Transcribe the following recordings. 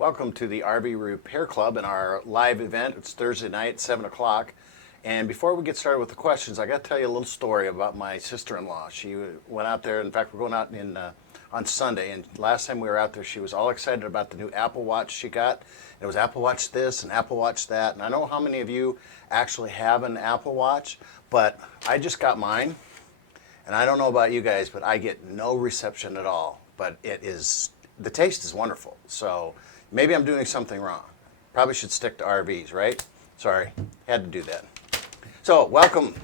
Welcome to the RV Repair Club and our live event. It's Thursday night, 7 o'clock. And before we get started with the questions, I got to tell you a little story about my sister-in-law. She went out there. In fact, we're going out on Sunday. And last time we were out there, she was all excited about the new Apple Watch she got. It was Apple Watch this and Apple Watch that. And I know how many of you actually have an Apple Watch, but I just got mine. And I don't know about you guys, but I get no reception at all. But the taste is wonderful. So maybe I'm doing something wrong. Probably should stick to RVs, right? Sorry, had to do that. So welcome.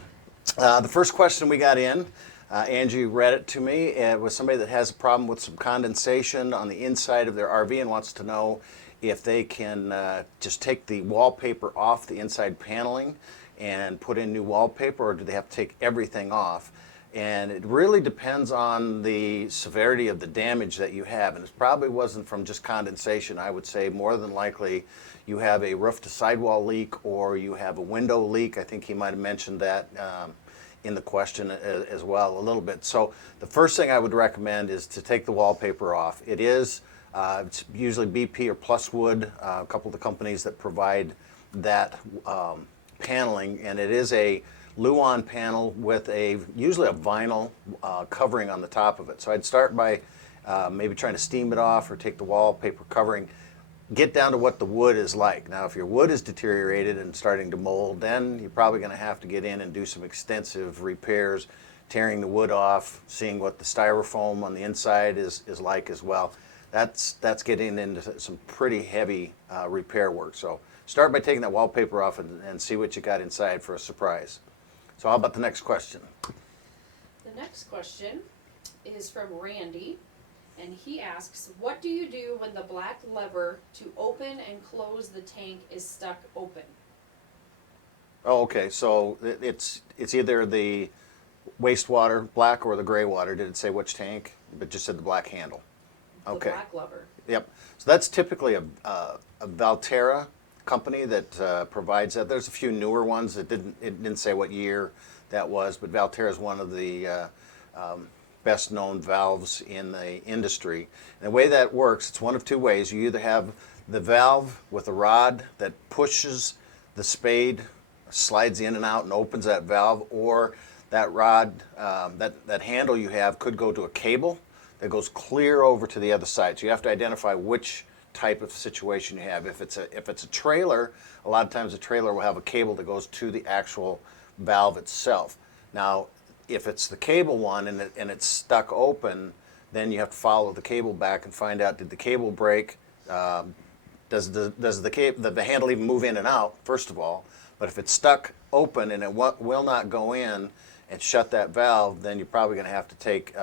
The first question we got in, Angie read it to me. It was somebody that has a problem with some condensation on the inside of their RV and wants to know if they can just take the wallpaper off the inside paneling and put in new wallpaper, or do they have to take everything off? And it really depends on the severity of the damage that you have. And it probably wasn't from just condensation. I would say more than likely you have a roof to sidewall leak or you have a window leak. I think he might have mentioned that in the question as well a little bit. So the first thing I would recommend is to take the wallpaper off. It's usually BP or Pluswood, a couple of the companies that provide that paneling. And it is a Luan panel with usually a vinyl covering on the top of it. So I'd start by maybe trying to steam it off or take the wallpaper covering, get down to what the wood is like. Now, if your wood is deteriorated and starting to mold, then you're probably going to have to get in and do some extensive repairs, tearing the wood off, seeing what the styrofoam on the inside is like as well. That's getting into some pretty heavy repair work. So start by taking that wallpaper off and see what you got inside for a surprise. So how about the next question? The next question is from Randy, and he asks, what do you do when the black lever to open and close the tank is stuck open? Oh, okay. So it's either the wastewater, black, or the gray water. Did it say which tank? But just said the black handle. Okay. The black lever. Yep. So that's typically a Valterra company that provides that. There's a few newer ones that it didn't say what year that was, but Valterra is one of the best known valves in the industry. And the way that works, it's one of two ways. You either have the valve with a rod that pushes the spade, slides in and out and opens that valve, or that rod, that handle you have could go to a cable that goes clear over to the other side. So you have to identify which type of situation you have. If it's a trailer, a lot of times the trailer will have a cable that goes to the actual valve itself. Now, if it's the cable one and it's stuck open, then you have to follow the cable back and find out, did the cable break? Does the handle even move in and out, first of all? But if it's stuck open and it will not go in and shut that valve, then you're probably going to have to take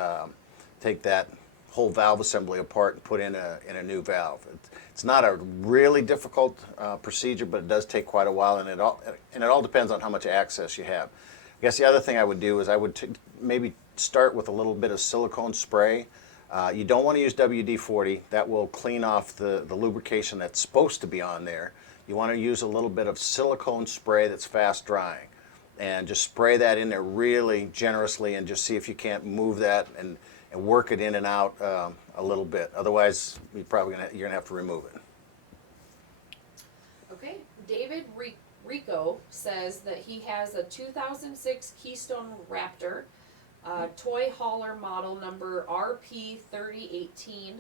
that whole valve assembly apart and put in a new valve. It's not a really difficult procedure, but it does take quite a while, and it all depends on how much access you have. I guess the other thing I would do is I would maybe start with a little bit of silicone spray. You don't want to use WD-40. That will clean off the lubrication that's supposed to be on there. You want to use a little bit of silicone spray that's fast drying, and just spray that in there really generously and just see if you can't move that and work it in and out a little bit. Otherwise, you're gonna have to remove it. Okay, David Rico says that he has a 2006 Keystone Raptor, toy hauler model number RP3018.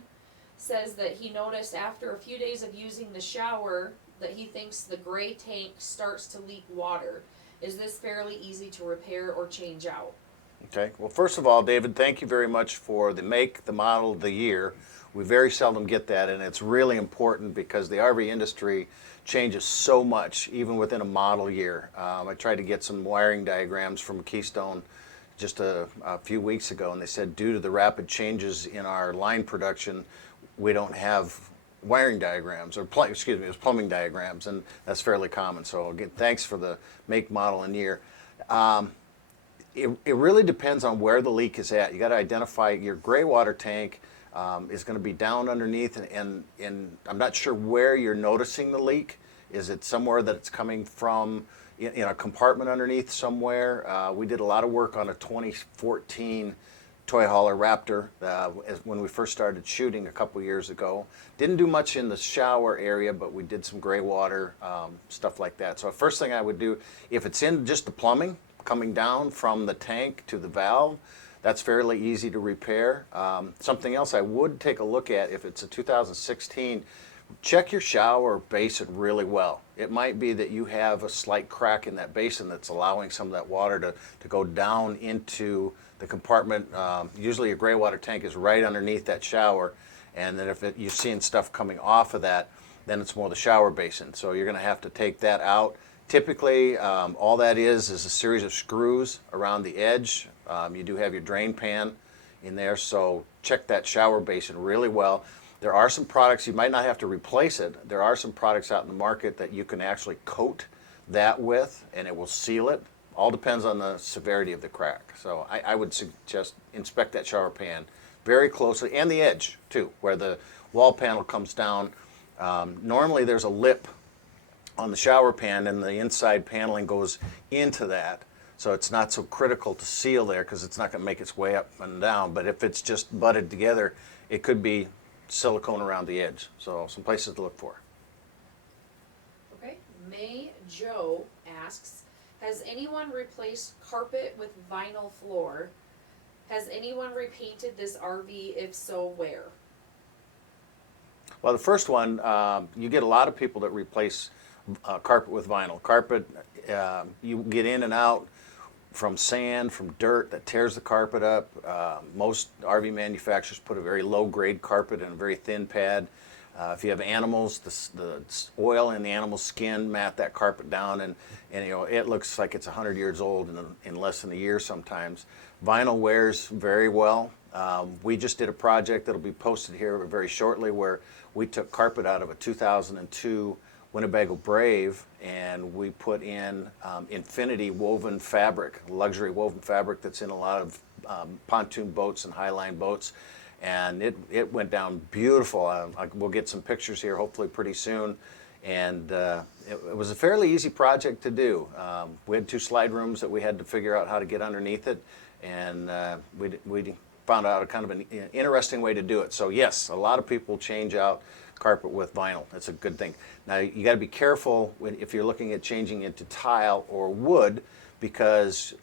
Says that he noticed after a few days of using the shower that he thinks the gray tank starts to leak water. Is this fairly easy to repair or change out? Okay, well, first of all, David, thank you very much for the make, the model, the year. We very seldom get that, and it's really important because the RV industry changes so much, even within a model year. I tried to get some wiring diagrams from Keystone just a few weeks ago, and they said due to the rapid changes in our line production, we don't have wiring diagrams, or it was plumbing diagrams, and that's fairly common. So again, thanks for the make, model, and year. It really depends on where the leak is at. You got to identify your gray water tank is going to be down underneath, and I'm not sure where you're noticing the leak. Is it somewhere that it's coming from in a compartment underneath somewhere? We did a lot of work on a 2014 toy hauler Raptor when we first started shooting a couple years ago. Didn't do much in the shower area, but we did some gray water, stuff like that. So first thing I would do, if it's in just the plumbing, coming down from the tank to the valve, that's fairly easy to repair. Something else I would take a look at, if it's a 2016, check your shower basin really well. It might be that you have a slight crack in that basin that's allowing some of that water to go down into the compartment. Usually a gray water tank is right underneath that shower, and then if you're seeing stuff coming off of that, then it's more the shower basin. So you're going to have to take that out. Typically, all that is a series of screws around the edge. You do have your drain pan in there, so check that shower basin really well. There are some products, you might not have to replace it. There are some products out in the market that you can actually coat that with, and it will seal it. All depends on the severity of the crack. So I would suggest inspect that shower pan very closely, and the edge too, where the wall panel comes down. Normally there's a lip on the shower pan, and the inside paneling goes into that. So it's not so critical to seal there because it's not going to make its way up and down. But if it's just butted together, it could be silicone around the edge. So some places to look for. Okay, May Joe asks, has anyone replaced carpet with vinyl floor? Has anyone repainted this RV? If so, where? Well, the first one, you get a lot of people that replace carpet with vinyl. Carpet, you get in and out from sand, from dirt that tears the carpet up. Most RV manufacturers put a very low-grade carpet in a very thin pad. If you have animals, the oil in the animal's skin mat that carpet down, and you know it looks like it's 100 years old in less than a year sometimes. Vinyl wears very well. We just did a project that'll be posted here very shortly where we took carpet out of a 2002 Winnebago Brave, and we put in infinity woven fabric, luxury woven fabric that's in a lot of pontoon boats and highline boats, and it went down beautiful. We'll get some pictures here hopefully pretty soon, and it was a fairly easy project to do. We had 2 slide rooms that we had to figure out how to get underneath it, and we found out a kind of an interesting way to do it. So yes, a lot of people change out carpet with vinyl. That's a good thing. Now you got to be careful if you're looking at changing into tile or wood, because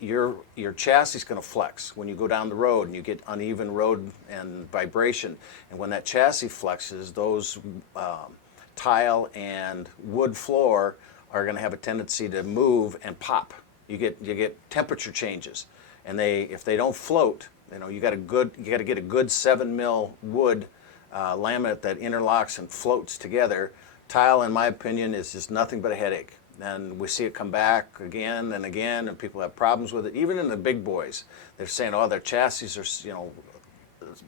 your chassis is going to flex when you go down the road and you get uneven road and vibration. And when that chassis flexes, those tile and wood floor are going to have a tendency to move and pop. You get temperature changes, and if they don't float, you know, you got to get a good 7 mil wood laminate that interlocks and floats together. Tile, in my opinion, is just nothing but a headache. And we see it come back again and again, and people have problems with it. Even in the big boys, they're saying, oh, their chassis are, you know,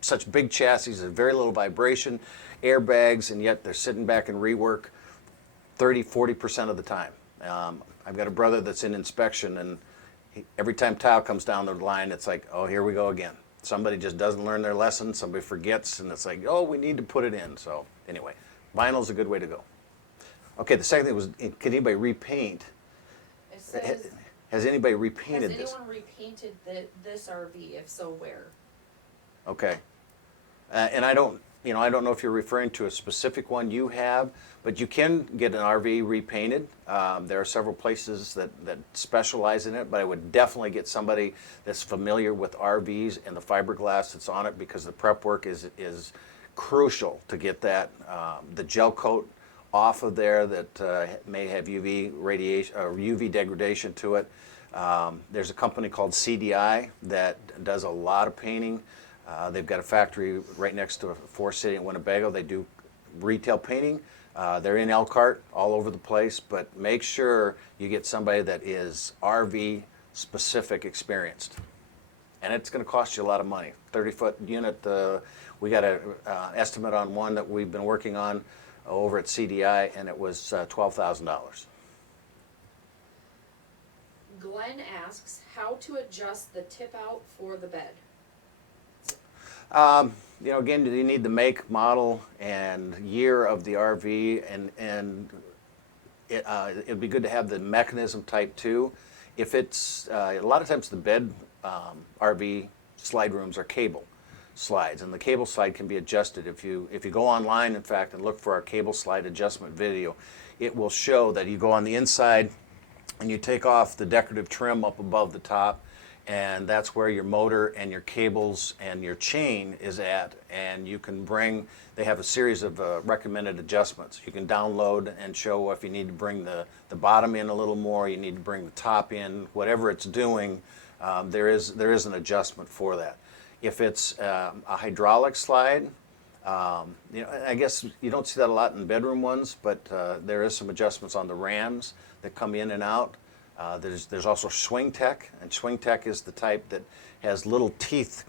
such big chassis, there's very little vibration, airbags, and yet they're sitting back in rework 30-40% of the time. I've got a brother that's in inspection, and every time tile comes down the line, it's like, oh, here we go again. Somebody just doesn't learn their lesson, somebody forgets, and it's like, oh, we need to put it in. So anyway, vinyl's a good way to go. Okay, the second thing was, can anybody repaint? It says, has anybody repainted has this? anyone repainted this RV? If so, where? Okay. And I don't know if you're referring to a specific one you have, but you can get an RV repainted. There are several places that specialize in it, but I would definitely get somebody that's familiar with RVs and the fiberglass that's on it, because the prep work is crucial to get that the gel coat off of there that may have UV radiation or UV degradation to it. There's a company called CDI that does a lot of painting. They've got a factory right next to a Forest City in Winnebago. They do retail painting. They're in Elkhart, all over the place, but make sure you get somebody that is RV specific experienced. And it's going to cost you a lot of money. 30-foot unit, we got an estimate on one that we've been working on over at CDI, and it was $12,000. Glenn asks how to adjust the tip out for the bed. You know, again, you need the make, model, and year of the RV, and it'd be good to have the mechanism type too. If it's a lot of times the bed RV slide rooms are cable slides, and the cable slide can be adjusted. If you go online, in fact, and look for our cable slide adjustment video, it will show that you go on the inside and you take off the decorative trim up above the top, and that's where your motor and your cables and your chain is at, and you can bring, they have a series of recommended adjustments. You can download and show if you need to bring the bottom in a little more, you need to bring the top in, whatever it's doing, there is an adjustment for that. If it's a hydraulic slide, I guess you don't see that a lot in bedroom ones, but there is some adjustments on the rams that come in and out. There's also Swing Tech, and Swing Tech is the type that has little teeth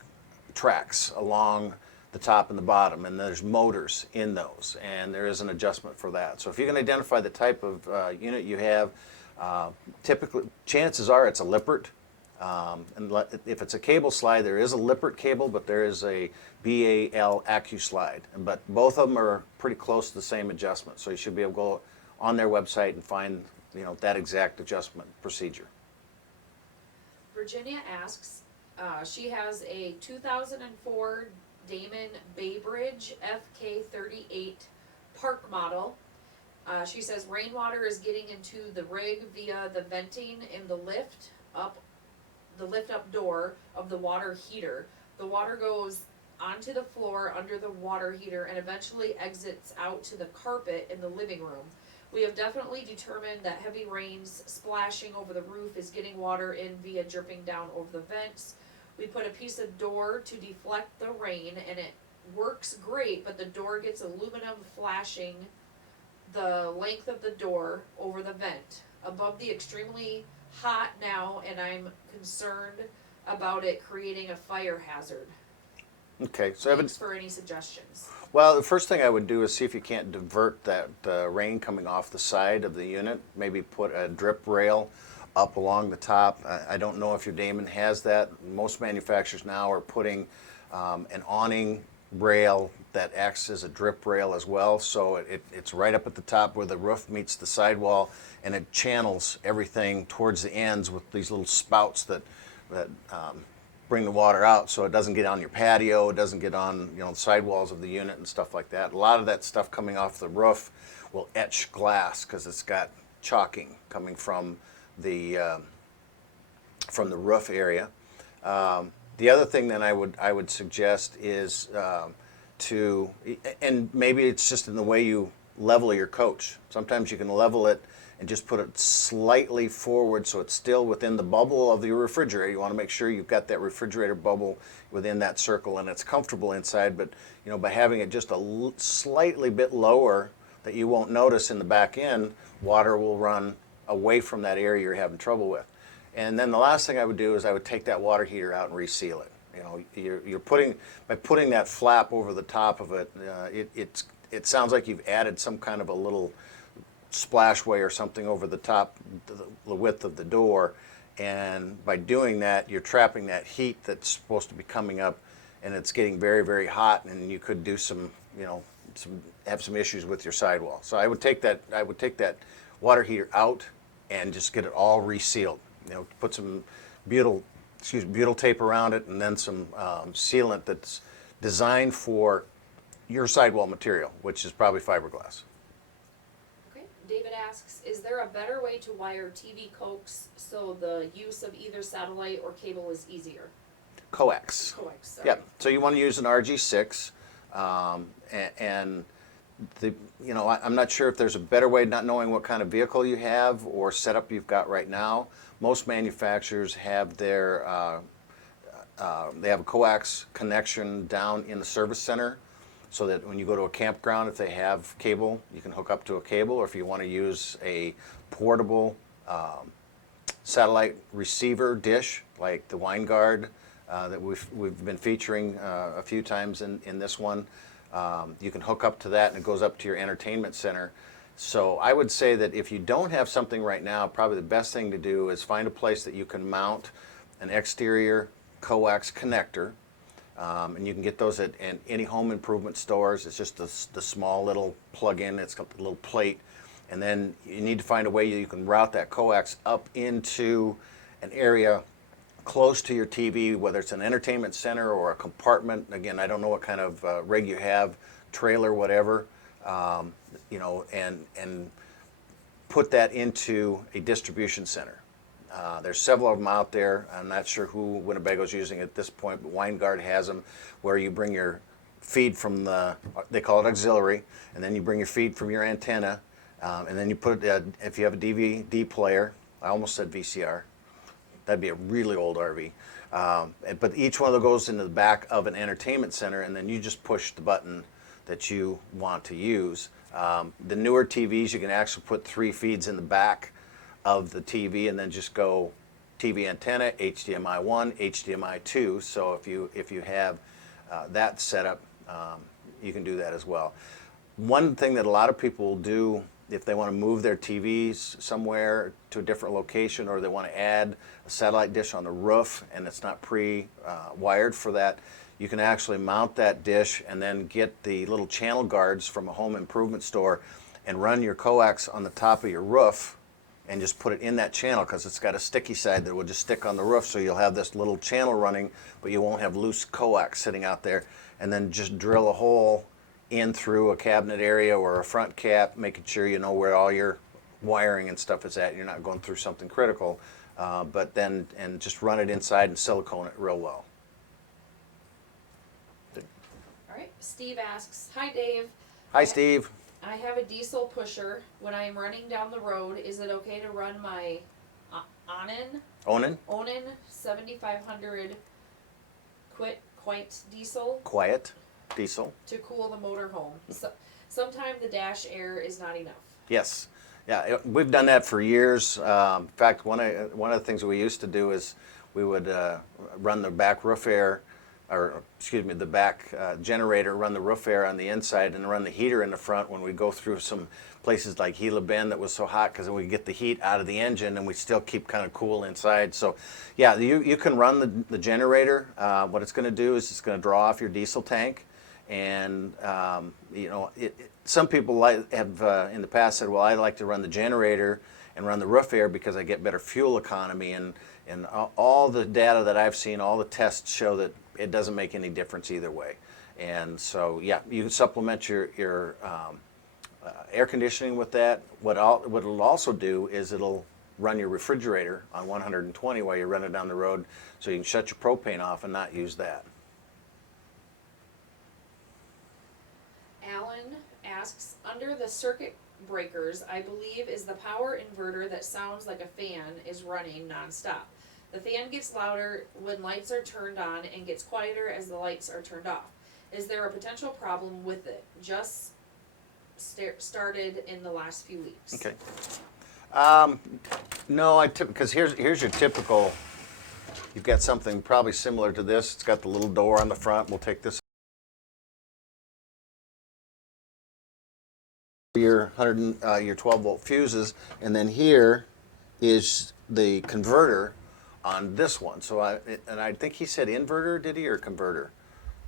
tracks along the top and the bottom, and there's motors in those, and there is an adjustment for that. So if you can identify the type of unit you have, typically, chances are it's a Lippert. If it's a cable slide, there is a Lippert cable, but there is a BAL AccuSlide. But both of them are pretty close to the same adjustment, so you should be able to go on their website and find that exact adjustment procedure. Virginia asks, she has a 2004 Damon Baybridge FK38 park model. She says rainwater is getting into the rig via the venting in the lift up door of the water heater. The water goes onto the floor under the water heater and eventually exits out to the carpet in the living room. We have definitely determined that heavy rains splashing over the roof is getting water in via dripping down over the vents. We put a piece of door to deflect the rain, and it works great, but the door gets aluminum flashing the length of the door over the vent. Above the extremely hot now, and I'm concerned about it creating a fire hazard. Okay, so Thanks for any suggestions. well, the first thing I would do is see if you can't divert that rain coming off the side of the unit. Maybe put a drip rail up along the top. I don't know if your Damon has that. Most manufacturers now are putting an awning rail that acts as a drip rail as well. So it's right up at the top where the roof meets the sidewall, and it channels everything towards the ends with these little spouts that bring the water out, so it doesn't get on your patio, it doesn't get on the sidewalls of the unit and stuff like that. A lot of that stuff coming off the roof will etch glass because it's got chalking coming from the roof area. The other thing that I would suggest is and maybe it's just in the way you level your coach. Sometimes you can level it and just put it slightly forward so it's still within the bubble of your refrigerator. You want to make sure you've got that refrigerator bubble within that circle and it's comfortable inside, but by having it just a slightly bit lower that you won't notice in the back end, water will run away from that area you're having trouble with. And then the last thing I would do is I would take that water heater out and reseal it. By putting that flap over the top of it, it sounds like you've added some kind of a little splashway or something over the top, the width of the door, and by doing that, you're trapping that heat that's supposed to be coming up, and it's getting very, very hot, and you could do have some issues with your sidewall. So I would take that water heater out and just get it all resealed. Put some butyl tape around it, and then some sealant that's designed for your sidewall material, which is probably fiberglass. David asks, is there a better way to wire TV coax so the use of either satellite or cable is easier? Coax. Coax, sorry. Yep. So you want to use an RG6, and I'm not sure if there's a better way, not knowing what kind of vehicle you have or setup you've got right now. Most manufacturers have they have a coax connection down in the service center, so that when you go to a campground, if they have cable, you can hook up to a cable, or if you want to use a portable satellite receiver dish like the Winegard that we've been featuring a few times in this one, you can hook up to that and it goes up to your entertainment center. So I would say that if you don't have something right now, probably the best thing to do is find a place that you can mount an exterior coax connector. And you can get those at any home improvement stores. It's just the small little plug-in. It's got a little plate. And then you need to find a way you can route that coax up into an area close to your TV, whether it's an entertainment center or a compartment. Again, I don't know what kind of rig you have, trailer, whatever, you know, and put that into a distribution center. There's several of them out there. I'm not sure who Winnebago's using at this point, but Weingard has them, where you bring your feed from they call it auxiliary, and then you bring your feed from your antenna, and then you put it, if you have a DVD player, I almost said VCR, that'd be a really old RV, but each one of those goes into the back of an entertainment center, and then you just push the button that you want to use. The newer TVs, you can actually put 3 feeds in the back of the TV and then just go TV antenna, HDMI 1, HDMI 2. So if you have that set up, you can do that as well. One thing that a lot of people will do if they want to move their TVs somewhere to a different location, or they want to add a satellite dish on the roof and it's not pre-wired for that, you can actually mount that dish and then get the little channel guards from a home improvement store and run your coax on the top of your roof and just put it in that channel, because it's got a sticky side that will just stick on the roof, so you'll have this little channel running, but you won't have loose coax sitting out there. And then just drill a hole in through a cabinet area or a front cap, making sure you know where all your wiring and stuff is at. You're not going through something critical, but then just run it inside and silicone it real well. All right, Steve asks, hi Dave. Hi, Steve. I have a diesel pusher. When I am running down the road, is it okay to run my Onan 7500 Quiet diesel to cool the motor home? So, sometimes the dash air is not enough. Yes. Yeah, we've done that for years. In fact, one of the things we used to do is we would run the back roof air, or excuse me, the back generator, run the roof air on the inside, and run the heater in the front when we go through some places like Gila Bend that was so hot, because then we get the heat out of the engine and we still keep kind of cool inside. So yeah, you can run the generator. What it's going to do is it's going to draw off your diesel tank, and you know, some people have in the past said, well, I like to run the generator and run the roof air because I get better fuel economy, and all the data that I've seen, all the tests show that it doesn't make any difference either way. And so yeah, you can supplement your air conditioning with that. What it'll also do is it'll run your refrigerator on 120 while you're running down the road, so you can shut your propane off and not use that. Alan asks, under the circuit breakers, I believe is the power inverter that sounds like a fan is running nonstop. The fan gets louder when lights are turned on and gets quieter as the lights are turned off. Is there a potential problem with it? Just started in the last few weeks. Okay. No, because here's your typical. You've got something probably similar to this. It's got the little door on the front. We'll take this. Your 12 volt fuses, and then here is the converter on this one. So I think he said inverter, did he, or converter?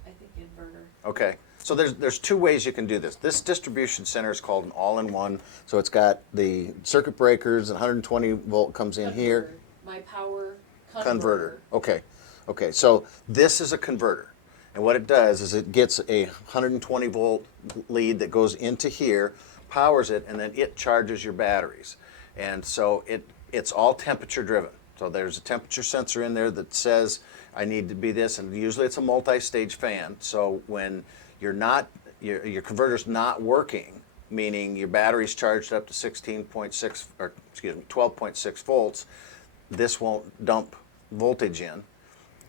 I think inverter. Okay. So there's 2 ways you can do this. This distribution center is called an all-in-one. So it's got the circuit breakers, and 120 volt comes in here. My power Converter. Okay. Okay. So this is a converter. And what it does is it gets a 120 volt lead that goes into here, powers it, and then it charges your batteries. And so it's all temperature driven. So there's a temperature sensor in there that says I need to be this, and usually it's a multi-stage fan. So when your converter's not working, meaning your battery's charged up to 16.6 or excuse me 12.6 volts, this won't dump voltage in.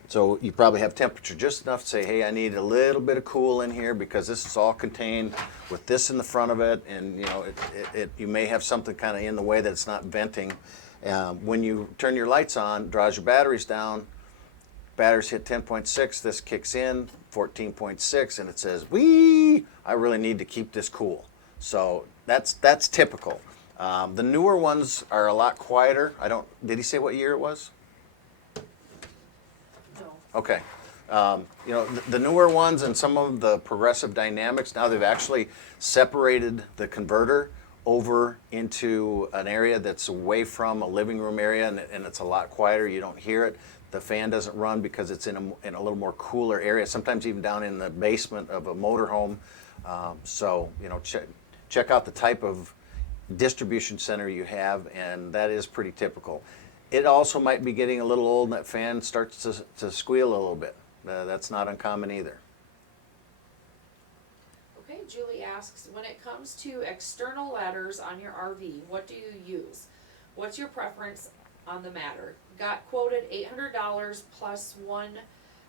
So you probably have temperature just enough to say, hey, I need a little bit of cool in here, because this is all contained with this in the front of it, and you know you may have something kind of in the way that it's not venting. When you turn your lights on, draws your batteries down. Batteries hit 10.6. This kicks in 14.6, and it says, "Wee! I really need to keep this cool." So that's typical. The newer ones are a lot quieter. Did he say what year it was? Okay. You know, the newer ones and some of the progressive dynamics, now they've actually separated the converter over into an area that's away from a living room area and it's a lot quieter, you don't hear it. The fan doesn't run because it's in a little more cooler area, sometimes even down in the basement of a motorhome. So, you know, check out the type of distribution center you have, and that is pretty typical. It also might be getting a little old and that fan starts to squeal a little bit. That's not uncommon either. Okay, Julie asks, when it comes to external ladders on your RV, what do you use? What's your preference on the matter? Got quoted $800 plus one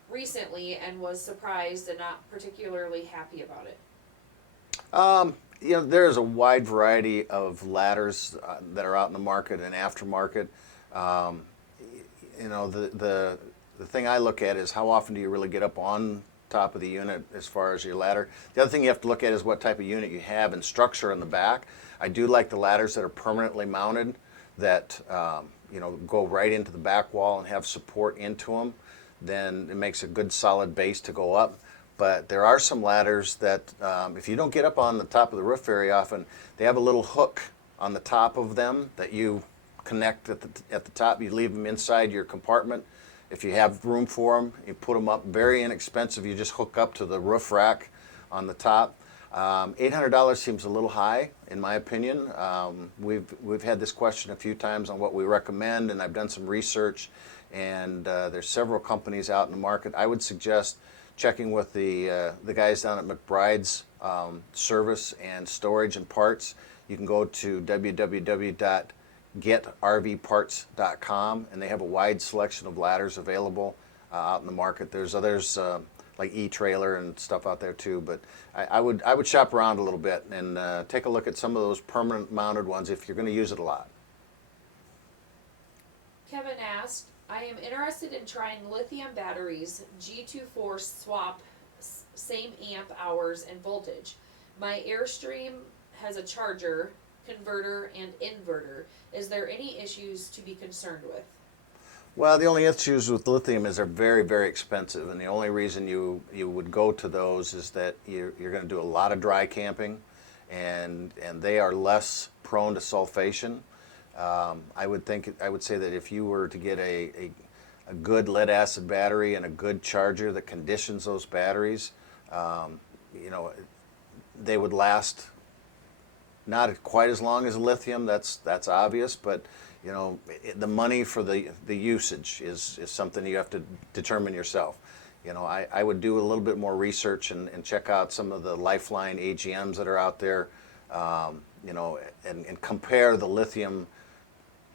recently and was surprised and not particularly happy about it. You know, there's a wide variety of ladders that are out in the market and aftermarket. You know, the thing I look at is how often do you really get up on top of the unit as far as your ladder. The other thing you have to look at is what type of unit you have and structure in the back. I do like the ladders that are permanently mounted that you know, go right into the back wall and have support into them. Then it makes a good solid base to go up. But there are some ladders that if you don't get up on the top of the roof very often, they have a little hook on the top of them that you connect at the top. You leave them inside your compartment. If you have room for them, you put them up. Very inexpensive. You just hook up to the roof rack on the top. $800 seems a little high, in my opinion. We've had this question a few times on what we recommend, and I've done some research, and there's several companies out in the market. I would suggest checking with the guys down at McBride's Service and Storage and Parts. You can go to www.getrvparts.com, and they have a wide selection of ladders available out in the market. There's others like E-Trailer and stuff out there too, but I would shop around a little bit and take a look at some of those permanent mounted ones if you're going to use it a lot. Kevin asked, I am interested in trying lithium batteries, G24 swap, same amp hours and voltage. My Airstream has a charger, converter, and inverter. Is there any issues to be concerned with? Well, the only issues with lithium is they're very, very expensive, and the only reason you would go to those is that you're going to do a lot of dry camping, and they are less prone to sulfation. I would say that if you were to get a good lead acid battery and a good charger that conditions those batteries, you know, they would last not quite as long as lithium. That's obvious, but you know, the money for the usage is something you have to determine yourself. You know, I would do a little bit more research and check out some of the Lifeline AGMs that are out there, you know, and compare the lithium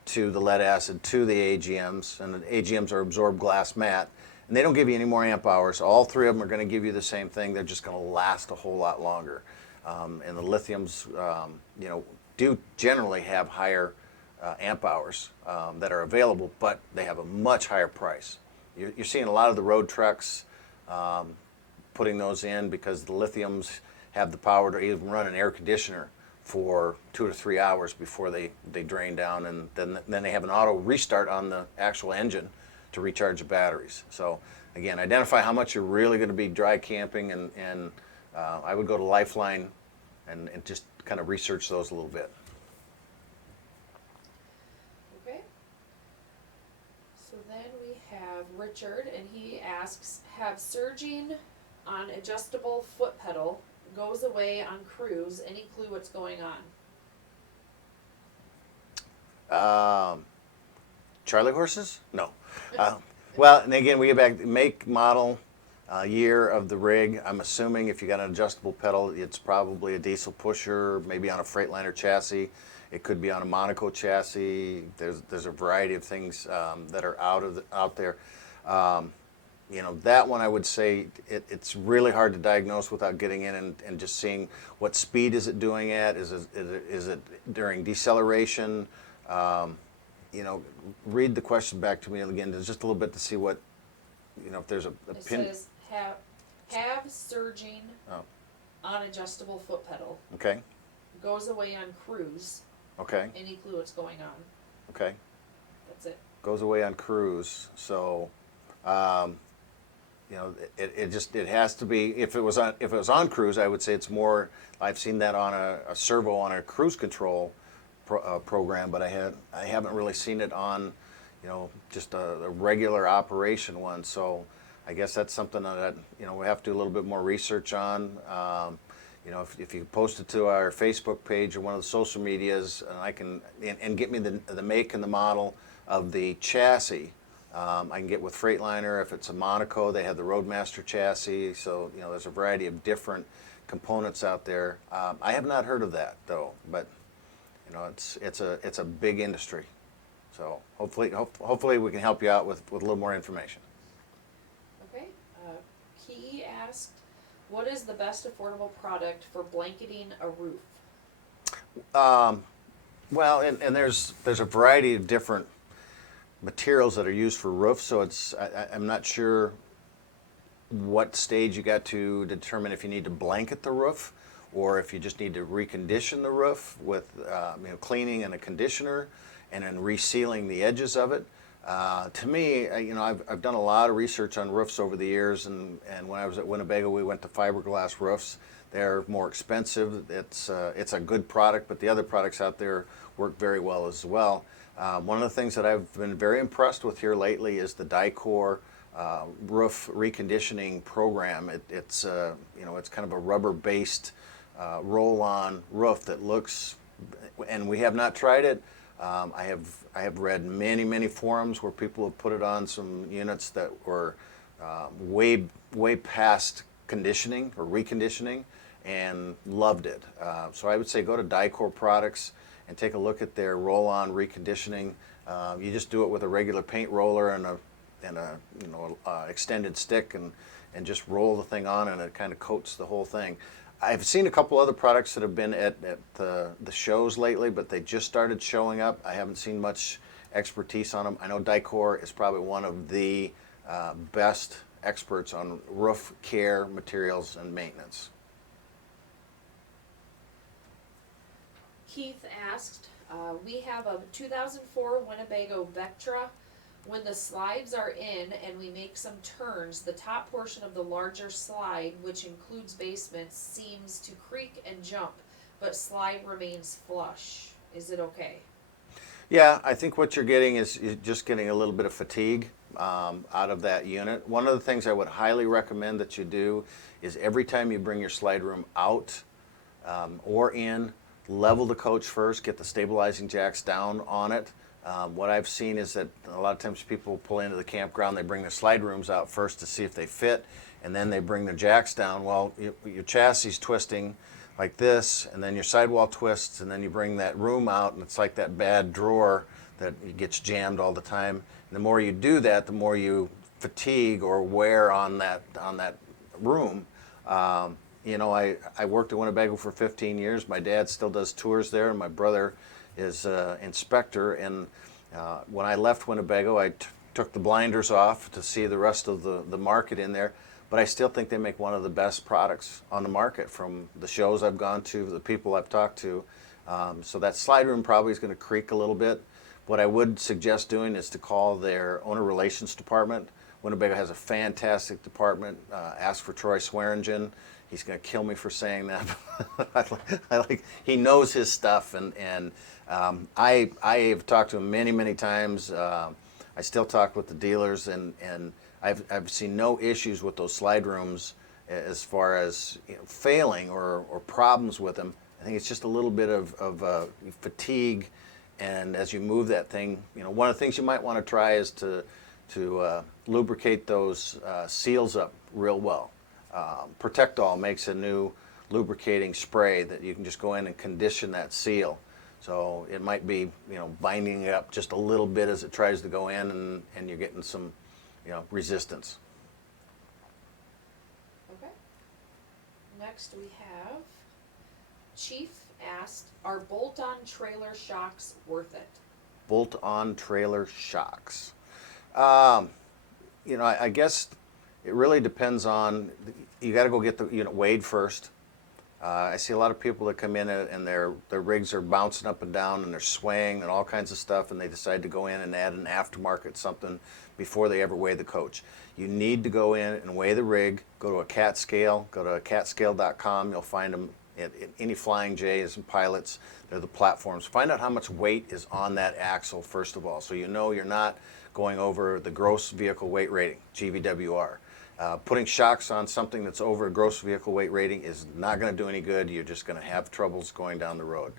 to the lead acid to the AGMs. And the AGMs are absorbed glass mat, and they don't give you any more amp hours. All three of them are going to give you the same thing. They're just going to last a whole lot longer. And the lithiums, you know, do generally have higher amp hours that are available, but they have a much higher price. You're seeing a lot of the road trucks putting those in because the lithiums have the power to even run an air conditioner for 2 to 3 hours before they drain down, and then they have an auto restart on the actual engine to recharge the batteries. So again, identify how much you're really going to be dry camping, and I would go to Lifeline and just kind of research those a little bit. Okay. So then we have Richard, and he asks, have surging on adjustable foot pedal goes away on cruise? Any clue what's going on? Charlie horses? No. Well, and again, we get back to make, model, year of the rig. I'm assuming if you got an adjustable pedal, it's probably a diesel pusher, maybe on a Freightliner chassis. It could be on a Monaco chassis. There's a variety of things that are out there. You know, that one I would say it's really hard to diagnose without getting in and just seeing what speed is it doing at. Is it during deceleration? You know, read the question back to me again, just a little bit to see what, you know, if there's a pin. It says have surging on adjustable foot pedal. Okay. Goes away on cruise. Okay. Any clue what's going on? Okay. That's it. Goes away on cruise. So, you know, it has to be. If it was on cruise, I would say it's more. I've seen that on a servo on a cruise control program, but I haven't really seen it on, you know, just a regular operation one. So I guess that's something that, you know, we have to do a little bit more research on. You know, if you post it to our Facebook page or one of the social medias, and I can and get me the make and the model of the chassis. I can get with Freightliner. If it's a Monaco, they have the Roadmaster chassis. So, you know, there's a variety of different components out there. I have not heard of that though, but you know, it's a big industry. So hopefully we can help you out with a little more information. Okay. Key asked, what is the best affordable product for blanketing a roof? Well, and there's a variety of different materials that are used for roofs, so I'm not sure what stage you got to determine if you need to blanket the roof or if you just need to recondition the roof with you know, cleaning and a conditioner and then resealing the edges of it. To me, you know, I've done a lot of research on roofs over the years, and when I was at Winnebago, we went to fiberglass roofs. They're more expensive. It's a good product, but the other products out there work very well as well. One of the things that I've been very impressed with here lately is the Dicor roof reconditioning program. It's you know, it's kind of a rubber-based roll-on roof that looks, and we have not tried it. I have read many forums where people have put it on some units that were way past conditioning or reconditioning and loved it. So I would say go to Dicor Products and take a look at their roll-on reconditioning. You just do it with a regular paint roller and a you know, extended stick and just roll the thing on, and it kind of coats the whole thing. I've seen a couple other products that have been at the shows lately, but they just started showing up. I haven't seen much expertise on them. I know Dicor is probably one of the best experts on roof care, materials, and maintenance. Keith asked, we have a 2004 Winnebago Vectra. When the slides are in and we make some turns, the top portion of the larger slide, which includes basements, seems to creak and jump, but slide remains flush. Is it okay? Yeah, I think what you're getting is you're just getting a little bit of fatigue out of that unit. One of the things I would highly recommend that you do is every time you bring your slide room out or in, level the coach first, get the stabilizing jacks down on it. What I've seen is that a lot of times people pull into the campground, they bring their slide rooms out first to see if they fit, and then they bring their jacks down. Well, your chassis is twisting like this, and then your sidewall twists, and then you bring that room out, and it's like that bad drawer that gets jammed all the time. And the more you do that, the more you fatigue or wear on that room. You know, I worked at Winnebago for 15 years. My dad still does tours there, and my brother is inspector. And when I left Winnebago, I took the blinders off to see the rest of the market in there. But I still think they make one of the best products on the market from the shows I've gone to, the people I've talked to. So that slide room probably is going to creak a little bit. What I would suggest doing is to call their owner relations department. Winnebago has a fantastic department. Ask for Troy Swearingen. He's going to kill me for saying that. He knows his stuff, and I have talked to him many times. I still talk with the dealers, and I've seen no issues with those slide rooms as far as, you know, failing or problems with them. I think it's just a little bit of fatigue, and as you move that thing, you know, one of the things you might want to try is to lubricate those seals up real well. Protectol makes a new lubricating spray that you can just go in and condition that seal. So it might be, you know, binding it up just a little bit as it tries to go in, and you're getting some, you know, resistance. Okay. Next we have Chief asked, are bolt-on trailer shocks worth it? Bolt-on trailer shocks. You know, I guess it really depends on, you got to go get the unit weighed first. I see a lot of people that come in and their rigs are bouncing up and down and they're swaying and all kinds of stuff, and they decide to go in and add an aftermarket something before they ever weigh the coach. You need to go in and weigh the rig. Go to a CAT scale. Go to catscale.com. You'll find them at any Flying J's and Pilots. They're the platforms. Find out how much weight is on that axle first of all, so you know you're not going over the gross vehicle weight rating, GVWR. Putting shocks on something that's over a gross vehicle weight rating is not going to do any good. You're just going to have troubles going down the road.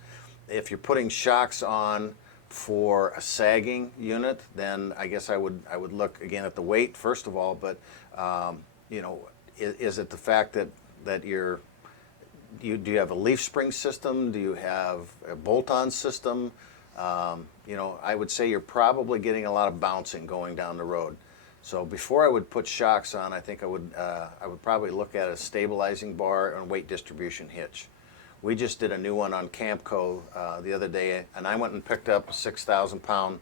If you're putting shocks on for a sagging unit, then I guess I would look again at the weight first of all. But you know, is it the fact that do you have a leaf spring system? Do you have a bolt-on system? You know, I would say you're probably getting a lot of bouncing going down the road. So before I would put shocks on, I think I would probably look at a stabilizing bar and weight distribution hitch. We just did a new one on Campco the other day, and I went and picked up a 6,000-pound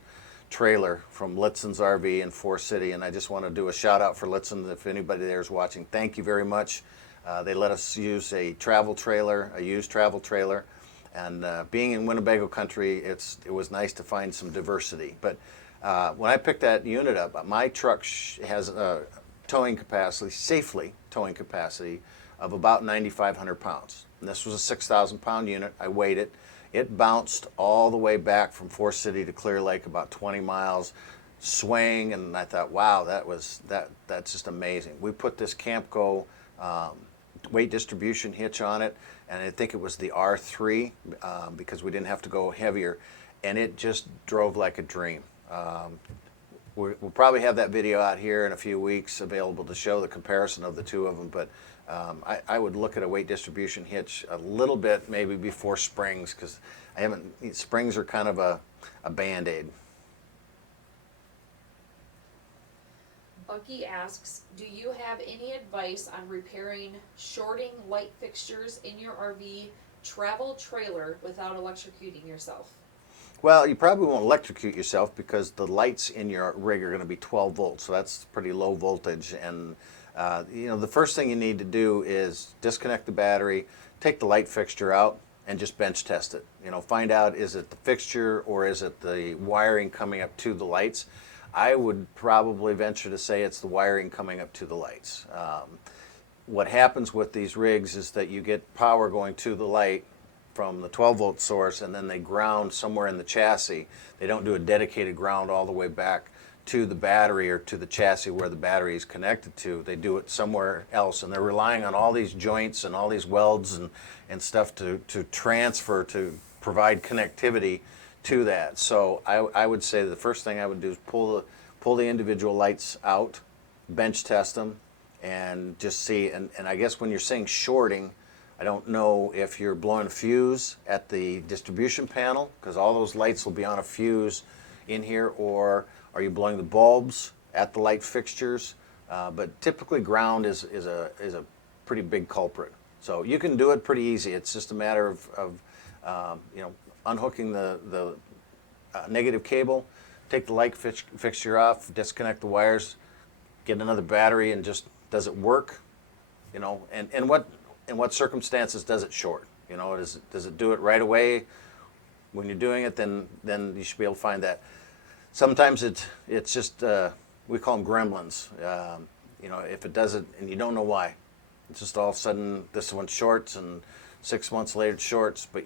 trailer from Litzon's RV in Forest City, and I just want to do a shout out for Litzon if anybody there is watching. Thank you very much. They let us use a travel trailer, a used travel trailer, and being in Winnebago country, it was nice to find some diversity. But when I picked that unit up, my truck has a towing capacity, safely towing capacity, of about 9,500 pounds. And this was a 6,000-pound unit. I weighed it. It bounced all the way back from Forest City to Clear Lake, about 20 miles, swaying, and I thought, wow, that's just amazing. We put this Campco weight distribution hitch on it, and I think it was the R3 because we didn't have to go heavier, and it just drove like a dream. We'll probably have that video out here in a few weeks available to show the comparison of the two of them, but I would look at a weight distribution hitch a little bit maybe before springs, because springs are kind of a band-aid. Bucky asks, do you have any advice on repairing shorting light fixtures in your RV travel trailer without electrocuting yourself? Well, you probably won't electrocute yourself because the lights in your rig are going to be 12 volts, so that's pretty low voltage. And you know, the first thing you need to do is disconnect the battery, take the light fixture out, and just bench test it. You know, find out, is it the fixture or is it the wiring coming up to the lights? I would probably venture to say it's the wiring coming up to the lights. What happens with these rigs is that you get power going to the light from the 12-volt source, and then they ground somewhere in the chassis. They don't do a dedicated ground all the way back to the battery or to the chassis where the battery is connected to. They do it somewhere else, and they're relying on all these joints and all these welds and stuff to transfer, to provide connectivity to that. So I would say the first thing I would do is pull the individual lights out, bench test them, and just see. And I guess when you're saying shorting, I don't know if you're blowing a fuse at the distribution panel, because all those lights will be on a fuse in here, or are you blowing the bulbs at the light fixtures? But typically ground is a pretty big culprit. So you can do it pretty easy. It's just a matter of you know, unhooking the negative cable, take the light fixture off, disconnect the wires, get another battery, and just, does it work? You know, and in what circumstances does it short? You know, does it do it right away when you're doing it? Then you should be able to find that. Sometimes it's just we call them gremlins. You know, if it does it and you don't know why, it's just all of a sudden this one shorts and 6 months later it shorts, but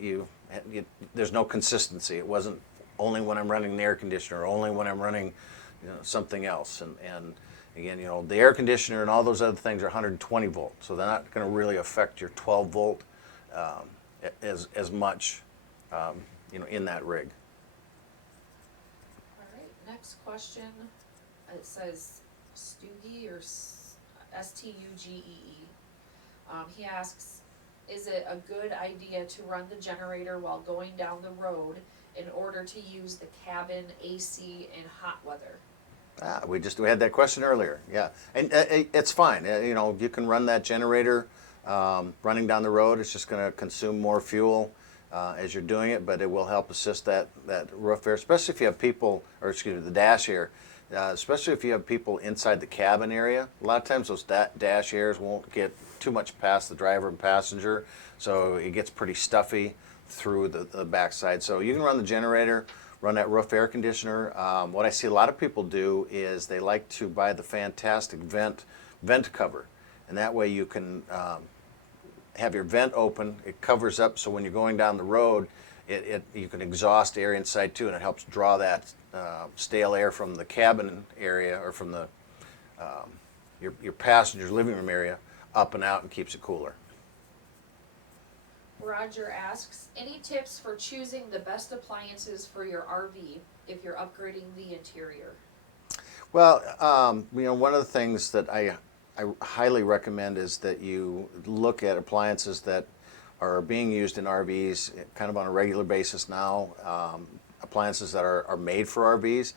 there's no consistency. It wasn't only when I'm running the air conditioner, or only when I'm running, you know, something else. And again, you know, the air conditioner and all those other things are 120 volt, so they're not going to really affect your 12 volt as much, you know, in that rig. All right, next question. It says Stugee or Stugee. He asks, is it a good idea to run the generator while going down the road in order to use the cabin AC in hot weather? We had that question earlier, yeah. And it's fine. You know, you can run that generator running down the road. It's just going to consume more fuel as you're doing it, but it will help assist that roof air, especially if you have people, or excuse me, the dash air, especially if you have people inside the cabin area. A lot of times those dash airs won't get too much past the driver and passenger, so it gets pretty stuffy through the backside. So you can run the generator, run that roof air conditioner. What I see a lot of people do is they like to buy the fantastic vent cover, and that way you can have your vent open. It covers up, so when you're going down the road, you can exhaust air inside too, and it helps draw that stale air from the cabin area or from the your passenger's living room area up and out, and keeps it cooler. Roger asks, any tips for choosing the best appliances for your RV if you're upgrading the interior? Well, one of the things that I highly recommend is that you look at appliances that are being used in RVs kind of on a regular basis now. Appliances that are made for RVs.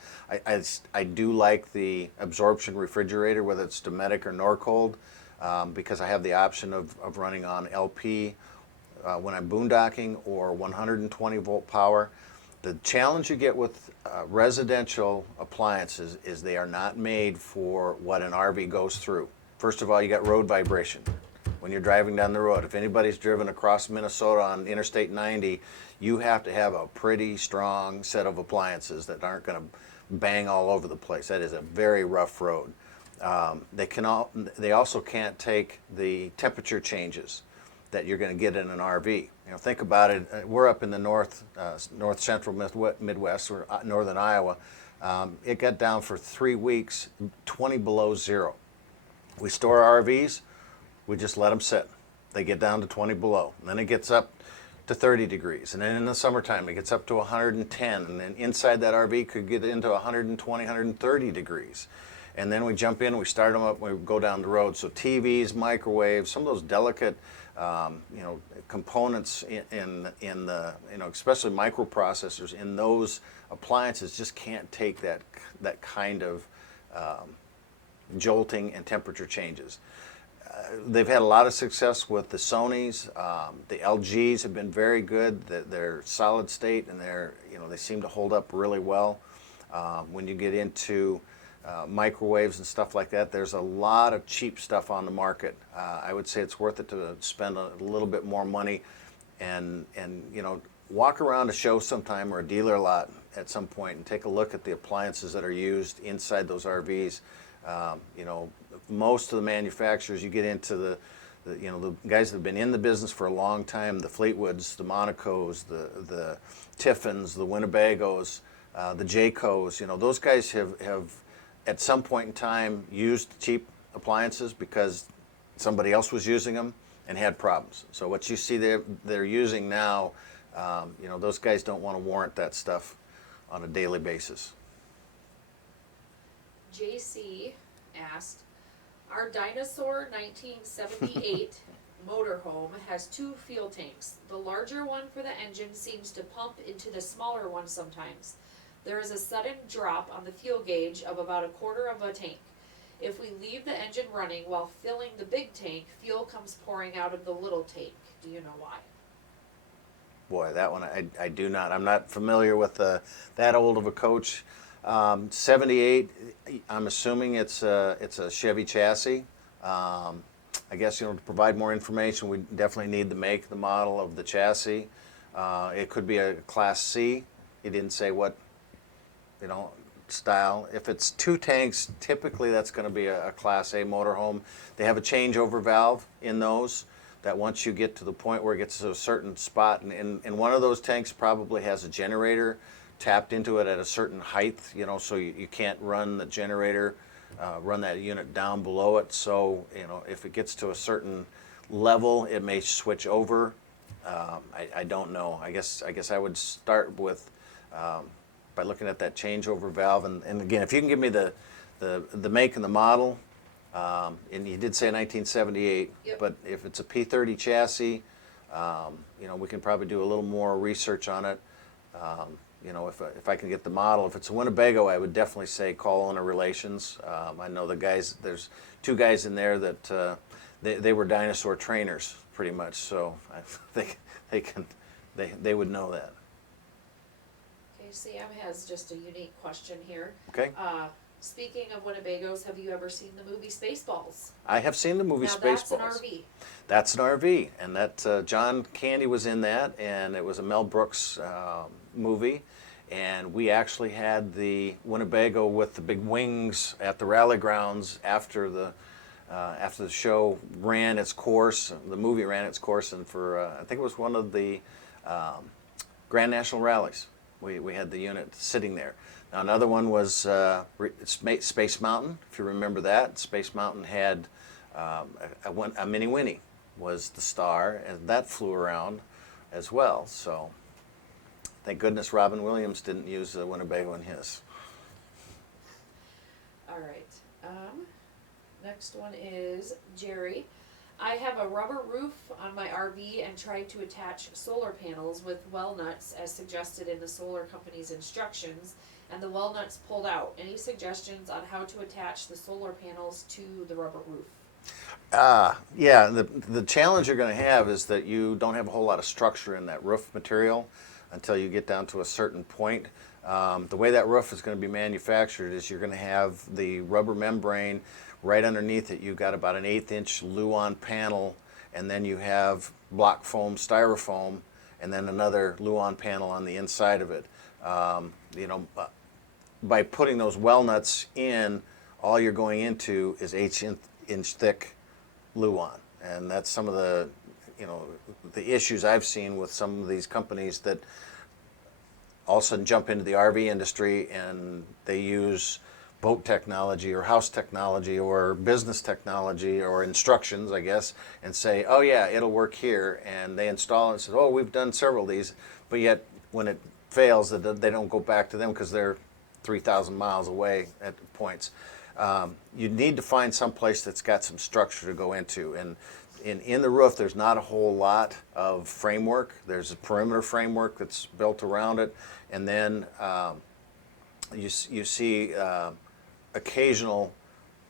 I do like the absorption refrigerator, whether it's Dometic or Norcold, because I have the option of running on LP when I'm boondocking, or 120 volt power. The challenge you get with residential appliances is they are not made for what an RV goes through. First of all, you got road vibration when you're driving down the road. If anybody's driven across Minnesota on Interstate 90, you have to have a pretty strong set of appliances that aren't going to bang all over the place. That is a very rough road. They also can't take the temperature changes that you're going to get in an RV. Think about it. We're up in the north central Midwest, or northern Iowa. It got down for 3 weeks, 20 below zero. We store our RVs, we just let them sit. They get down to 20 below, and then it gets up to 30 degrees, and then in the summertime it gets up to 110, and then inside that RV could get into 120, 130 degrees. And then we jump in, we start them up, we go down the road. So TVs, microwaves, some of those delicate components in the, especially microprocessors in those appliances just can't take that kind of jolting and temperature changes. They've had a lot of success with the Sonys. The LGs have been very good. They're solid state, and they seem to hold up really well. When you get into microwaves and stuff like that, there's a lot of cheap stuff on the market. I would say it's worth it to spend a little bit more money and walk around a show sometime or a dealer lot at some point and take a look at the appliances that are used inside those RVs. Most of the manufacturers, you get into the guys that have been in the business for a long time, the Fleetwoods, the Monacos, the Tiffins, the Winnebagos, the Jaycos, those guys have at some point in time used cheap appliances because somebody else was using them and had problems. So what you see they're using now, those guys don't want to warrant that stuff on a daily basis. JC asked, our Dinosaur 1978 motorhome has 2 fuel tanks. The larger one for the engine seems to pump into the smaller one sometimes. There is a sudden drop on the fuel gauge of about 1/4 of a tank. If we leave the engine running while filling the big tank, fuel comes pouring out of the little tank. Do you know why? Boy, that one I do not. I'm not familiar with that old of a coach. 78, I'm assuming it's a Chevy chassis. I guess, to provide more information, we definitely need the make, the model of the chassis. It could be a Class C. He didn't say what, style. If it's 2 tanks, typically that's going to be a Class A motorhome. They have a changeover valve in those that once you get to the point where it gets to a certain spot, and one of those tanks probably has a generator tapped into it at a certain height, so you can't run the generator, run that unit down below it. So, if it gets to a certain level, it may switch over. I don't know. I guess I would start with by looking at that changeover valve, and again, if you can give me the make and the model, and you did say 1978, Yep. But if it's a P30 chassis, we can probably do a little more research on it. If I can get the model. If it's a Winnebago, I would definitely say call Owner Relations. I know the guys. There's 2 guys in there that they were Dinosaur trainers pretty much, so I think they would know that. Okay, Sam has just a unique question here. Okay. Speaking of Winnebagos, have you ever seen the movie Spaceballs? I have seen the movie Now Spaceballs. that's an RV. That's an RV, and that John Candy was in that, and it was a Mel Brooks movie, and we actually had the Winnebago with the big wings at the rally grounds after the show ran its course. The movie ran its course, and for I think it was one of the Grand National rallies. We had the unit sitting there. Now another one was Space Mountain, if you remember that. Space Mountain had a Mini Winnie was the star, and that flew around as well. So thank goodness Robin Williams didn't use the Winnebago in his. All right. Next one is Jerry. I have a rubber roof on my RV and tried to attach solar panels with well nuts as suggested in the solar company's instructions, and the well nuts pulled out. Any suggestions on how to attach the solar panels to the rubber roof? Yeah, the challenge you're going to have is that you don't have a whole lot of structure in that roof material until you get down to a certain point. The way that roof is going to be manufactured is you're going to have the rubber membrane right underneath it. You've got about an 1/8 inch Luan panel, and then you have block foam, styrofoam, and then another Luan panel on the inside of it. By putting those well nuts in, all you're going into is 8-inch thick Luan, and that's some of the issues I've seen with some of these companies that all of a sudden jump into the RV industry and they use boat technology or house technology or business technology or instructions, I guess, and say, oh yeah, it'll work here, and they install it and say, oh, we've done several of these, but yet when it fails, they don't go back to them because they're 3,000 miles away at points. You need to find some place that's got some structure to go into, and in the roof there's not a whole lot of framework. There's a perimeter framework that's built around it, and then you see occasional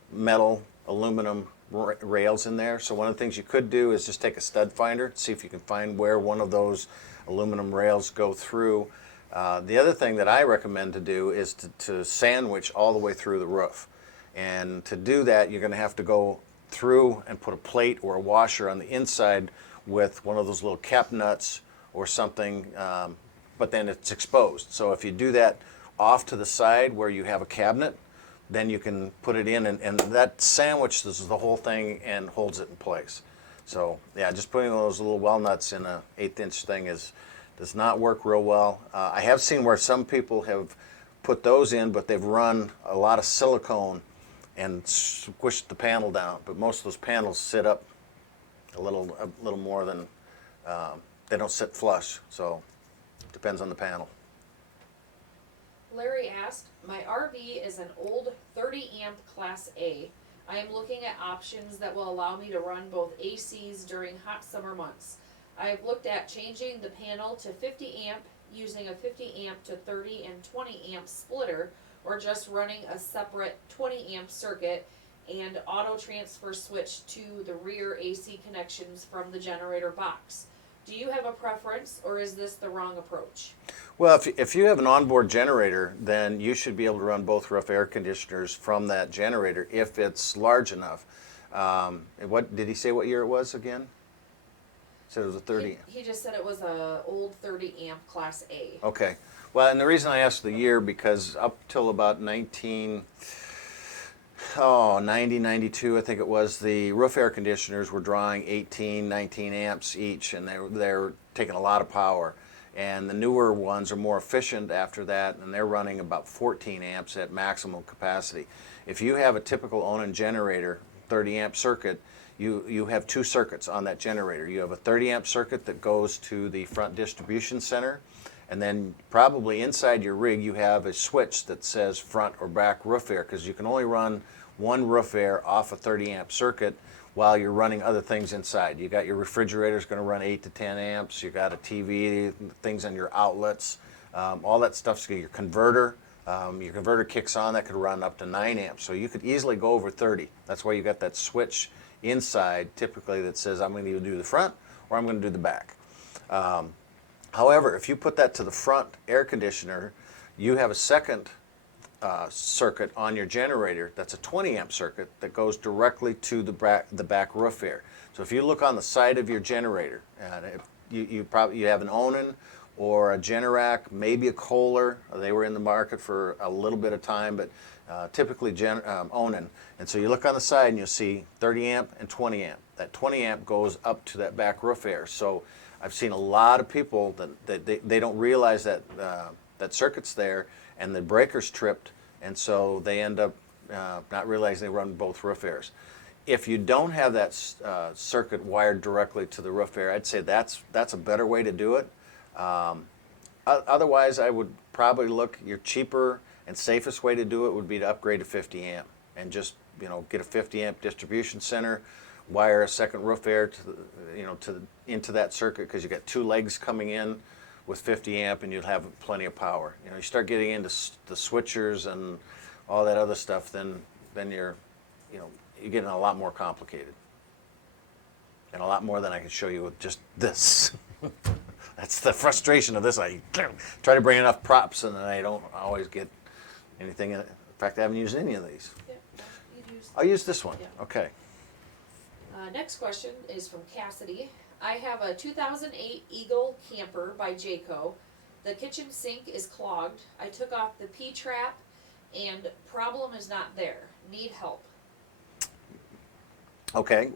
metal, aluminum rails in there. So one of the things you could do is just take a stud finder, see if you can find where one of those aluminum rails go through. The other thing that I recommend to do is to sandwich all the way through the roof. And to do that, you're going to have to go through and put a plate or a washer on the inside with one of those little cap nuts or something, but then it's exposed. So if you do that off to the side where you have a cabinet, then you can put it in, and that sandwiches the whole thing and holds it in place. So yeah, just putting those little well nuts in a 1/8 inch thing does not work real well. I have seen where some people have put those in, but they've run a lot of silicone and squished the panel down. But most of those panels sit up a little more than, they don't sit flush. So it depends on the panel. Larry asked, my RV is an old 30 amp Class A. I am looking at options that will allow me to run both ACs during hot summer months. I have looked at changing the panel to 50 amp, using a 50 amp to 30 and 20 amp splitter, or just running a separate 20 amp circuit and auto transfer switch to the rear AC connections from the generator box. Do you have a preference, or is this the wrong approach? Well, if you have an onboard generator, then you should be able to run both roof air conditioners from that generator if it's large enough. What did he say? What year it was again? He said it was a 30. He just said it was a old 30 amp Class A. Okay. Well, and the reason I asked the year, because up till about 90, 92, I think it was, the roof air conditioners were drawing 18, 19 amps each, and they're taking a lot of power. And the newer ones are more efficient after that, and they're running about 14 amps at maximum capacity. If you have a typical Onan generator, 30 amp circuit, you have two circuits on that generator. You have a 30 amp circuit that goes to the front distribution center, and then probably inside your rig you have a switch that says front or back roof air, because you can only run one roof air off a 30 amp circuit while you're running other things inside. You got your refrigerator's going to run 8 to 10 amps. You got a TV, things on your outlets, all that stuff's your converter. Your converter kicks on, that could run up to 9 amps. So you could easily go over 30. That's why you got that switch inside typically that says I'm going to either do the front or I'm going to do the back. However, if you put that to the front air conditioner, you have a second circuit on your generator that's a 20 amp circuit that goes directly to the back roof air. So if you look on the side of your generator, you have an Onan or a Generac, maybe a Kohler. They were in the market for a little bit of time, but typically Onan. And so you look on the side and you'll see 30 amp and 20 amp. That 20 amp goes up to that back roof air. So I've seen a lot of people that they don't realize that that circuit's there, and the breaker's tripped, and so they end up not realizing they run both roof airs. If you don't have that circuit wired directly to the roof air, I'd say that's a better way to do it. Otherwise, I would probably look, your cheaper and safest way to do it would be to upgrade to 50 amp and just, get a 50 amp distribution center, wire a second roof air into that circuit, because you got two legs coming in with 50 amp and you'll have plenty of power. You start getting into the switchers and all that other stuff, then you're getting a lot more complicated. And a lot more than I can show you with just this. That's the frustration of this. I try to bring enough props and then I don't always get anything in it. In fact, I haven't used any of these. Yeah, I'll use this one. Yeah. Okay. Next question is from Cassidy. I have a 2008 Eagle camper by Jayco. The kitchen sink is clogged. I took off the P-trap and problem is not there. Need help. Okay.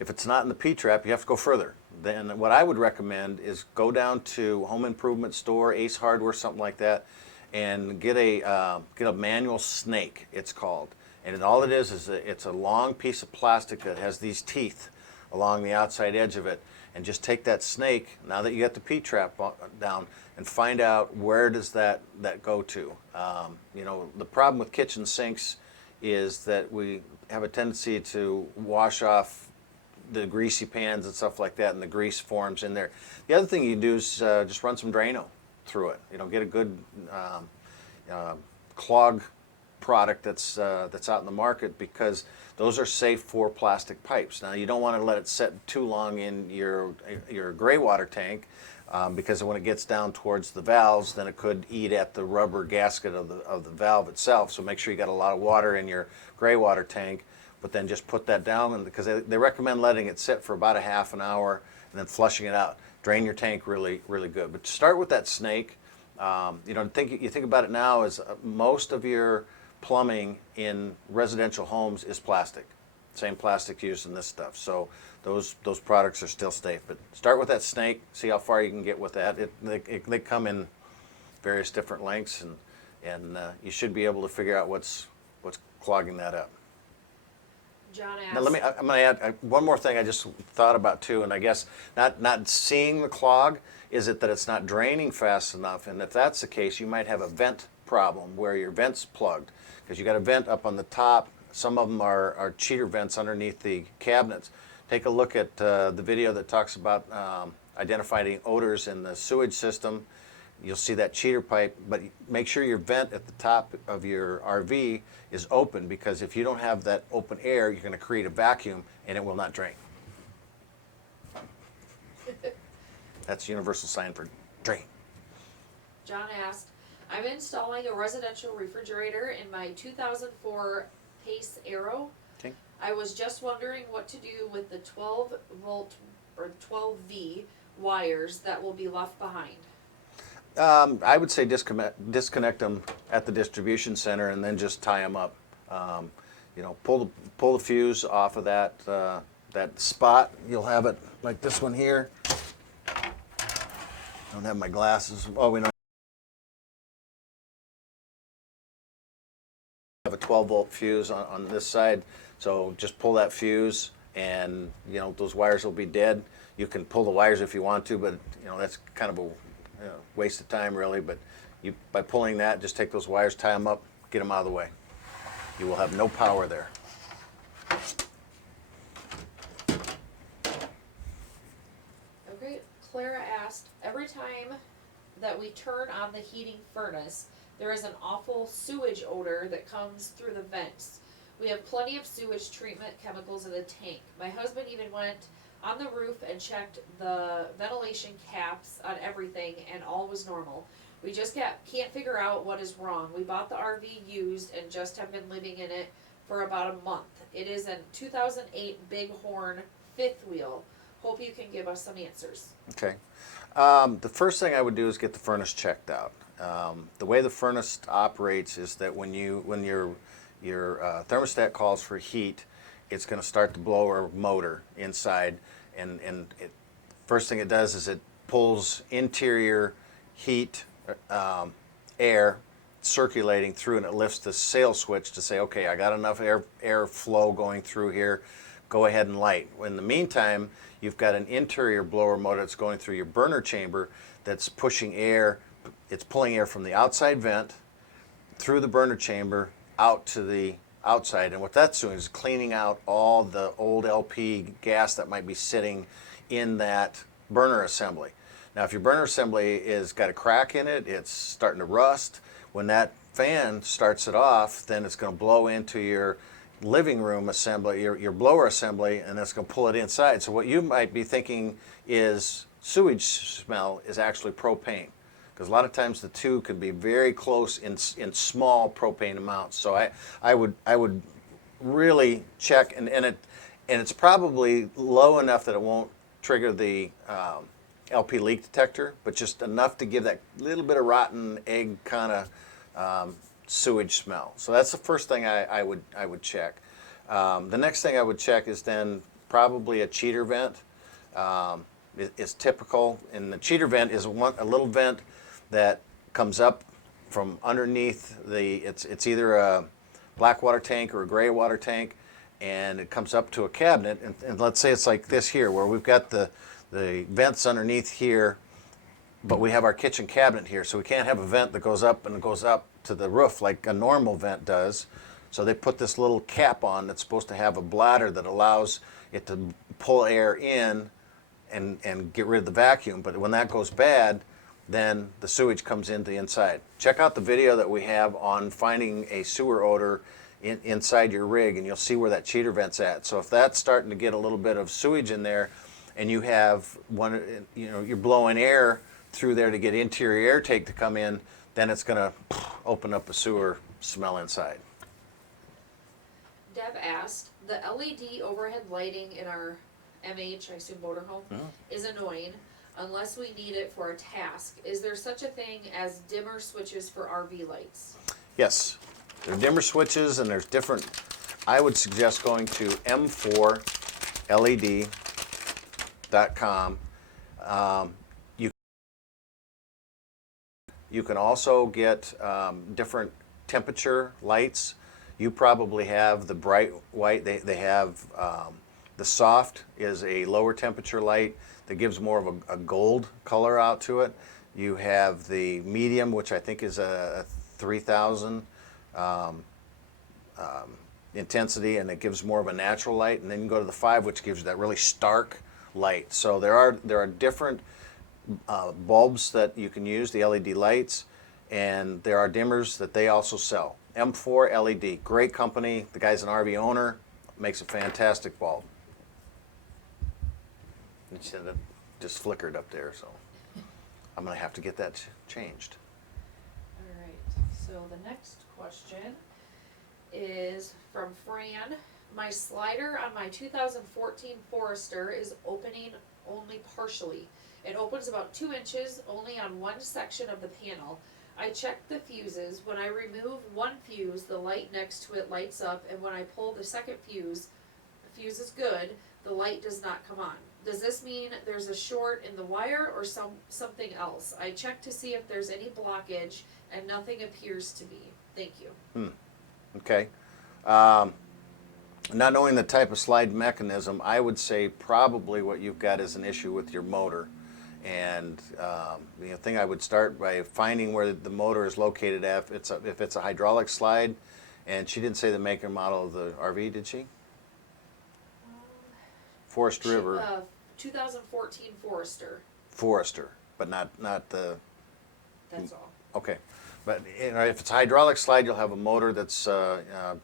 If it's not in the P-trap, you have to go further. Then what I would recommend is go down to Home Improvement Store, Ace Hardware, something like that, and get a manual snake, it's called. And all it is it's a long piece of plastic that has these teeth along the outside edge of it. And just take that snake, now that you got the P-trap down, and find out where does that go to. The problem with kitchen sinks is that we have a tendency to wash off the greasy pans and stuff like that, and the grease forms in there. The other thing you do is just run some Drano through it. Get a good clog product that's out in the market, because those are safe for plastic pipes. Now you don't want to let it set too long in your gray water tank, because when it gets down towards the valves, then it could eat at the rubber gasket of the valve itself. So make sure you got a lot of water in your gray water tank, but then just put that down, because they recommend letting it sit for about a half an hour and then flushing it out. Drain your tank really, really good. But start with that snake. You think about it now as most of your plumbing in residential homes is plastic. Same plastic used in this stuff. So those products are still safe. But start with that snake, see how far you can get with that. They come in various different lengths, and you should be able to figure out what's clogging that up. John Now asks. I'm going to add one more thing I just thought about too, and I guess not seeing the clog, is it that it's not draining fast enough? And if that's the case, you might have a vent problem where your vent's plugged, because you got a vent up on the top. Some of them are cheater vents underneath the cabinets. Take a look at the video that talks about identifying odors in the sewage system. You'll see that cheater pipe, but make sure your vent at the top of your RV is open, because if you don't have that open air, you're going to create a vacuum and it will not drain. That's a universal sign for drain. John asked, I'm installing a residential refrigerator in my 2004 Pace Aero. Okay. I was just wondering what to do with the 12 volt or 12V wires that will be left behind. I would say disconnect them at the distribution center and then just tie them up. Pull the fuse off of that spot. You'll have it like this one here. I don't have my glasses. Oh, we don't have a 12 volt fuse on this side. So just pull that fuse, and those wires will be dead. You can pull the wires if you want to, but that's kind of a waste of time really. But by pulling that, just take those wires, tie them up, get them out of the way. You will have no power there. Okay, Clara asked, every time that we turn on the heating furnace, there is an awful sewage odor that comes through the vents. We have plenty of sewage treatment chemicals in the tank. My husband even went on the roof and checked the ventilation caps on everything, and all was normal. We just can't figure out what is wrong. We bought the RV used and just have been living in it for about a month. It is a 2008 Bighorn fifth wheel. Hope you can give us some answers. Okay. The first thing I would do is get the furnace checked out. The way the furnace operates is that when your thermostat calls for heat, it's going to start the blower motor inside, and first thing it does is it pulls interior heat, air circulating through, and it lifts the sail switch to say, okay, I got enough air flow going through here, go ahead and light. In the meantime, you've got an interior blower motor that's going through your burner chamber that's pushing air. It's pulling air from the outside vent through the burner chamber out to the outside, and what that's doing is cleaning out all the old LP gas that might be sitting in that burner assembly. Now, if your burner assembly is got a crack in it, it's starting to rust, when that fan starts it off, then it's going to blow into your living room assembly, your blower assembly, and it's going to pull it inside. So what you might be thinking is sewage smell is actually propane, because a lot of times the two could be very close in small propane amounts. So I would really check, and it's probably low enough that it won't trigger the LP leak detector, but just enough to give that little bit of rotten egg kind of sewage smell. So that's the first thing I would check. The next thing I would check is then probably a cheater vent. Is typical, and the cheater vent is a little vent that comes up from underneath it's either a black water tank or a gray water tank, and it comes up to a cabinet, and let's say it's like this here, where we've got the vents underneath here, but we have our kitchen cabinet here, so we can't have a vent that goes up to the roof like a normal vent does. So they put this little cap on that's supposed to have a bladder that allows it to pull air in and get rid of the vacuum. But when that goes bad, then the sewage comes into the inside. Check out the video that we have on finding a sewer odor inside your rig, and you'll see where that cheater vent's at. So if that's starting to get a little bit of sewage in there, and you have you're blowing air through there to get interior air take to come in, then it's going to open up a sewer smell inside. Deb asked, the LED overhead lighting in our MH, I assume motorhome, is annoying unless we need it for a task. Is there such a thing as dimmer switches for RV lights? Yes, there are dimmer switches, and there's different. I would suggest going to m4led.com. You can also get different temperature lights. You probably have the bright white. They have the soft is a lower temperature light that gives more of a gold color out to it. You have the medium, which I think is a 3000 intensity, and it gives more of a natural light. And then you go to the 5, which gives you that really stark light. So there are different bulbs that you can use, the LED lights, and there are dimmers that they also sell. M4 LED, great company. The guy's an RV owner, makes a fantastic bulb. It just flickered up there, so I'm going to have to get that changed. All right, so the next question is from Fran. My slider on my 2014 Forester is opening only partially. It opens about 2 inches only on one section of the panel. I checked the fuses. When I remove one fuse, the light next to it lights up, and when I pull the second fuse, the fuse is good, the light does not come on. Does this mean there's a short in the wire or something else? I checked to see if there's any blockage, and nothing appears to be. Thank you. Okay. Not knowing the type of slide mechanism, I would say probably what you've got is an issue with your motor. And the thing I would start by finding where the motor is located at. If it's a hydraulic slide, and she didn't say the make and model of the RV, did she? Forest River. 2014 Forester. Forester, but not the. That's all. Okay, but if it's a hydraulic slide, you'll have a motor that's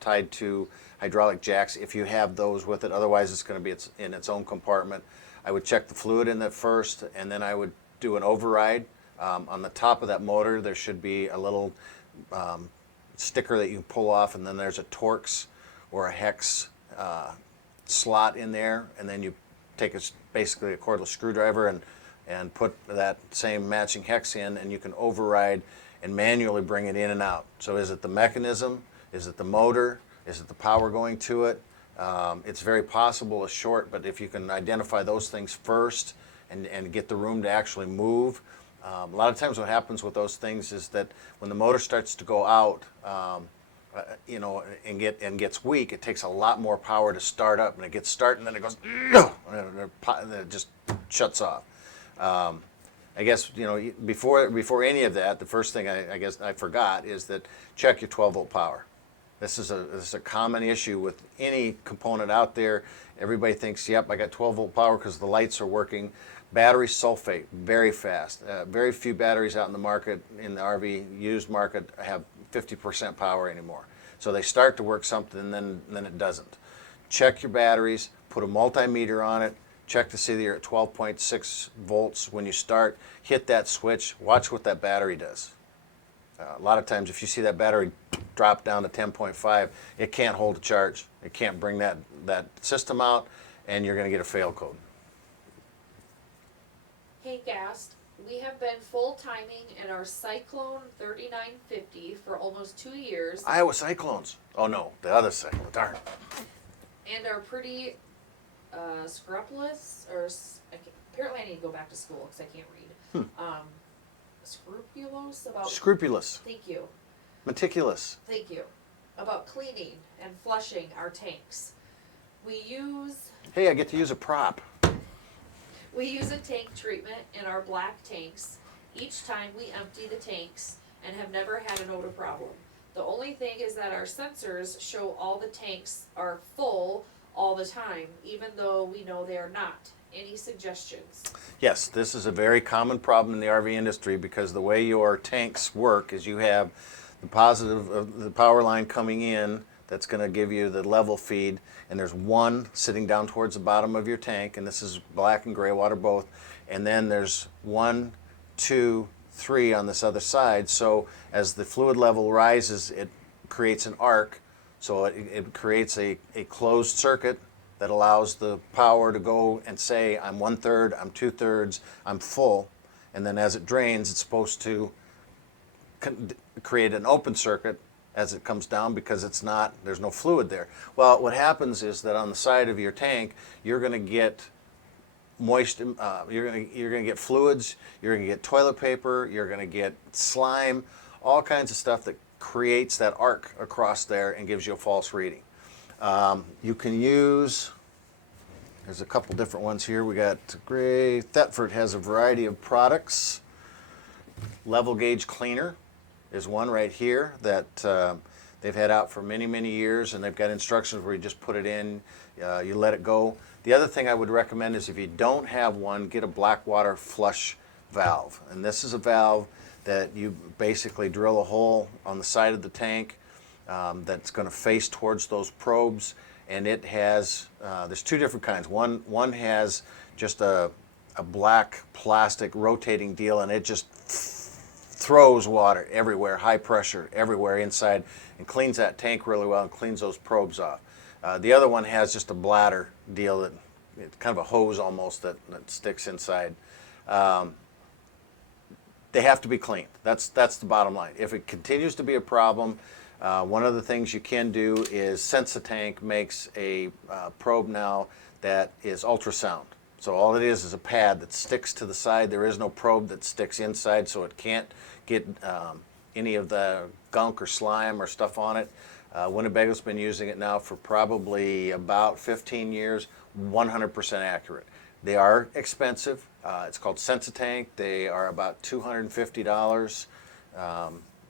tied to hydraulic jacks. If you have those with it, otherwise it's going to be in its own compartment. I would check the fluid in that first, and then I would do an override On the top of that motor, there should be a little sticker that you can pull off, and then there's a Torx or a hex slot in there, and then you take basically a cordless screwdriver and put that same matching hex in, and you can override and manually bring it in and out. So is it the mechanism? Is it the motor? Is it the power going to it? It's very possible a short, but if you can identify those things first and get the room to actually move. A lot of times what happens with those things is that when the motor starts to go out, and gets weak, it takes a lot more power to start up, and it gets started, and then it goes, and then it just shuts off. I guess, before any of that, the first thing I guess I forgot is that check your 12-volt power. This is a common issue with any component out there. Everybody thinks, yep, I got 12-volt power because the lights are working. Battery sulfate, very fast. Very few batteries out in the market, in the RV used market, have 50% power anymore. So they start to work something, and then it doesn't. Check your batteries, put a multimeter on it, check to see that you're at 12.6 volts when you start. Hit that switch, watch what that battery does. A lot of times if you see that battery drop down to 10.5, it can't hold a charge. It can't bring that system out, and you're going to get a fail code. Hey Gast, we have been full timing in our Cyclone 3950 for almost 2 years Iowa Cyclones. Oh no, the other Cyclone, darn. and are pretty scrupulous, apparently I need to go back to school because I can't read. Scrupulous about. Scrupulous. Thank you. Meticulous. Thank you. About cleaning and flushing our tanks. Hey, I get to use a prop. We use a tank treatment in our black tanks each time we empty the tanks and have never had an odor problem. The only thing is that our sensors show all the tanks are full all the time, even though we know they are not. Any suggestions? Yes, this is a very common problem in the RV industry because the way your tanks work is you have the positive of the power line coming in that's going to give you the level feed, and there's one sitting down towards the bottom of your tank, and this is black and gray water both, and then there's 1, 2, 3 on this other side. So as the fluid level rises, it creates an arc, so it creates a closed circuit that allows the power to go and say, I'm 1/3, I'm 2/3, I'm full, and then as it drains, it's supposed to create an open circuit as it comes down because there's no fluid there. Well, what happens is that on the side of your tank, you're going to get moist, you're going to get fluids, you're going to get toilet paper, you're going to get slime, all kinds of stuff that creates that arc across there and gives you a false reading. You can use, there's a couple different ones here. We got gray. Thetford has a variety of products. Level gauge cleaner is one right here that they've had out for many, many years, and they've got instructions where you just put it in, you let it go. The other thing I would recommend is if you don't have one, get a black water flush valve. And this is a valve that you basically drill a hole on the side of the tank that's going to face towards those probes, and it has, there's two different kinds. One has just a black plastic rotating deal, and it just throws water everywhere, high pressure everywhere inside, and cleans that tank really well and cleans those probes off. The other one has just a bladder deal, that it's kind of a hose almost that sticks inside. They have to be cleaned. That's the bottom line. If it continues to be a problem, one of the things you can do is SensaTank makes a probe now that is ultrasound. So all it is a pad that sticks to the side. There is no probe that sticks inside, so it can't get any of the gunk or slime or stuff on it. Winnebago's been using it now for probably about 15 years, 100% accurate. They are expensive. It's called SensaTank. They are about $250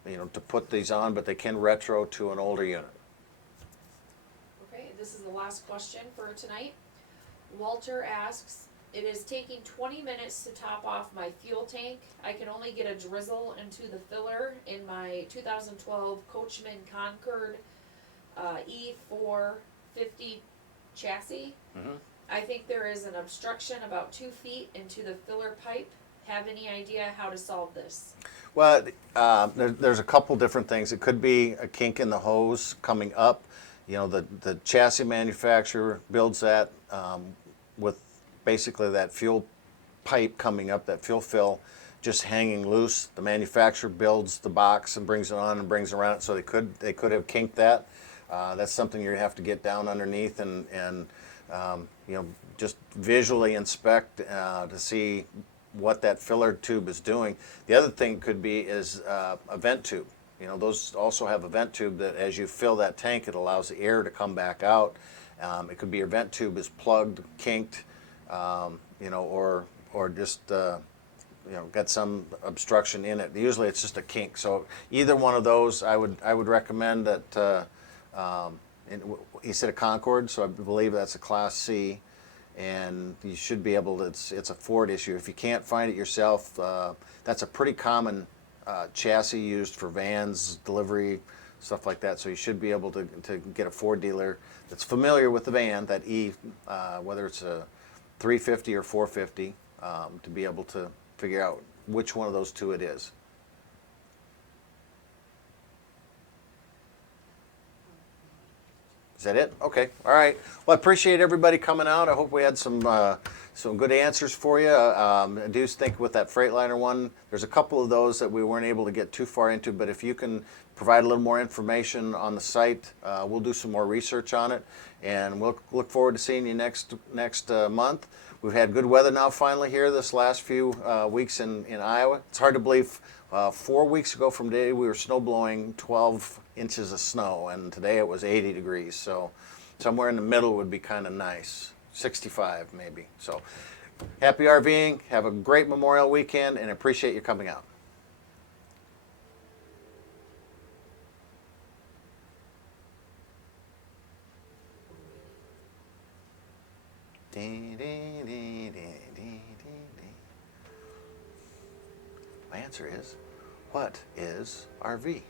to put these on, but they can retro to an older unit. Okay, this is the last question for tonight. Walter asks, it is taking 20 minutes to top off my fuel tank. I can only get a drizzle into the filler in my 2012 Coachman Concord E450 chassis. Mm-hmm. I think there is an obstruction about 2 feet into the filler pipe. have any idea how to solve this? Well, there's a couple different things. It could be a kink in the hose coming up. You know, the chassis manufacturer builds that with basically that fuel pipe coming up, that fuel fill just hanging loose. The manufacturer builds the box and brings it on and brings it around. So they could have kinked that. That's something you have to get down underneath and you know, just visually inspect to see what that filler tube is doing. The other thing could be is a vent tube. You know, those also have a vent tube that as you fill that tank, it allows the air to come back out. It could be your vent tube is plugged, kinked, you know, or just you know, got some obstruction in it. Usually it's just a kink. So either one of those, I would recommend that. He said a Concord, so I believe that's a Class C, and you should be able to. It's a Ford issue. If you can't find it yourself, that's a pretty common chassis used for vans, delivery, stuff like that. So you should be able to get a Ford dealer that's familiar with the van, that whether it's a 350 or 450, to be able to figure out which one of those two it is. Is that it? Okay. All right. Well, I appreciate everybody coming out. I hope we had some good answers for you. I do think with that Freightliner one, there's a couple of those that we weren't able to get too far into, but if you can provide a little more information on the site, we'll do some more research on it, and we'll look forward to seeing you next month. We've had good weather now finally here this last few weeks in Iowa. It's hard to believe 4 weeks ago from today we were snow blowing 12 inches of snow, and today it was 80 degrees. So somewhere in the middle would be kind of nice, 65 maybe. So happy RVing, have a great Memorial weekend, and appreciate you coming out. My answer is, what is RV?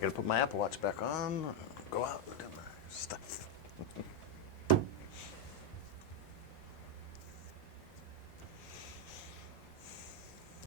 Gotta put my Apple Watch back on, go out and do my stuff.